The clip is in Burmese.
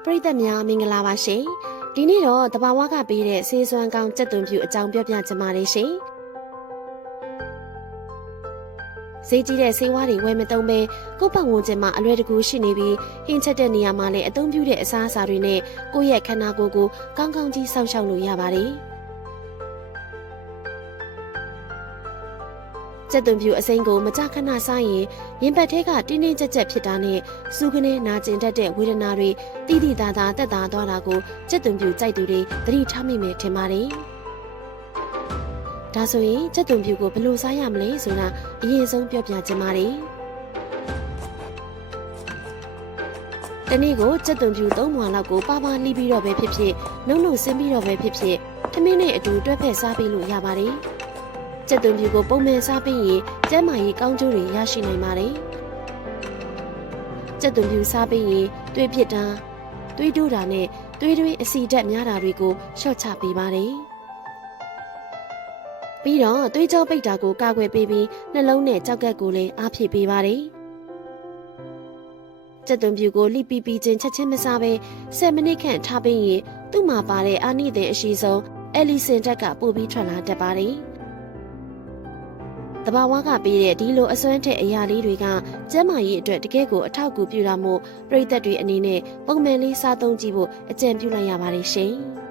ပရိသတ်များမင်္ဂလာပါရှင်ဒီနေ့တော့တဘာဝကပေးတဲ့ဆေးစွမ်းကောင်းကြက်သွန်ဖြူအကြောင်းပြောပြချင်ပါတယ်ရှင်ဈေးကြီးတဲ့ဆေးဝါးတွေဝယ်မသုံးဘဲကိုယ့်ပတ်ဝန်းကျင်မှာအလွယ်တကူရှိနေပြီးဟင်းချက်တဲ့နေရာမှာလည်းအသုံးပြုတဲ့အစားအစာတွေနဲ့ကိုယ့်ရဲ့ခန္ဓာကိုယ်ကိုကောင်းကောင်းကြီးစောင့်ရှောက်လို့ရပါတယ်ကြက်သွန်ဖြူအစိမ်းကိုမကြခဏစားရင်ရင်ဘတ်ထဲကတင်းတင်းကြပ်ကြပ်ဖြစ်တာနဲ့စူးကနေနာကျင်တတ်တဲ့ဝေဒနာတွေတိတိသားသားတက်တာသွားတာကိုကြက်သွန်ဖြူကြိုက်သူတွေသတိထားမိမယ်ထင်ပါတယ်။ဒါဆိုရင်ကြက်သွန်ဖြူကိုဘယ်လိုစားရမလဲဆိုတာအရင်ဆုံးပြောပြချင်ပါတယ်။တနေ့ကိုကြက်သွန်ဖြူ3မွှာလောက်ကိုပါပါလှီးပြီးတော့ပဲဖြစ်ဖြစ်နှုတ်နှုတ်ဆင်းပြီးတော့ပဲဖြစ်ဖြစ်ထမင်းနဲ့အတူတွဲဖက်စားပြီးလို့ရပါတယ်။ကြက်သွန်ဖြူကိုပုံမှန်စားပြီးရင်ကျန်းမာရေးကောင်းကျိုးတွေရရှိနိုင်ပါတယ်။ကြက်သွန်ဖြူစားပြီးရင်သွေးဖြစ်တာ၊သွေးတိုးတာနဲ့သွေးတွင်းအဆီဓာတ်များတာတွေကိုလျှော့ချပေးပါတယ်။ပြီးတော့သွေးကြောပိတ်တာကိုကာကွယ်ပေးပြီးနှလုံးနဲ့ကြောက်ကက်ကိုလည်းအားဖြည့်ပေးပါတယ်။ကြက်သွန်ဖြူကိုလိပီပီချင်းချက်ချင်းမစားဘဲ10မိနစ်ခန့်ထားပြီးရင်သူ့မှာပါတဲ့အာနိသင်အရှိဆုံးအလီစင်ဓာတ်ကပို့ပြီးထွက်လာတတ်ပါတယ်။တဘာဝကပေးတဲ့ဒီလိုအစွမ်းထက်အရာလေးတွေကကျန်းမာရေးအတွက်တကယ့်ကိုအထောက်အကူပြုတာမို့ပရိသတ်တွေအနေနဲ့ပုံမှန်လေးစားသုံးကြည့်ဖို့အကြံပြုလိုက်ရပါတယ်ရှင်။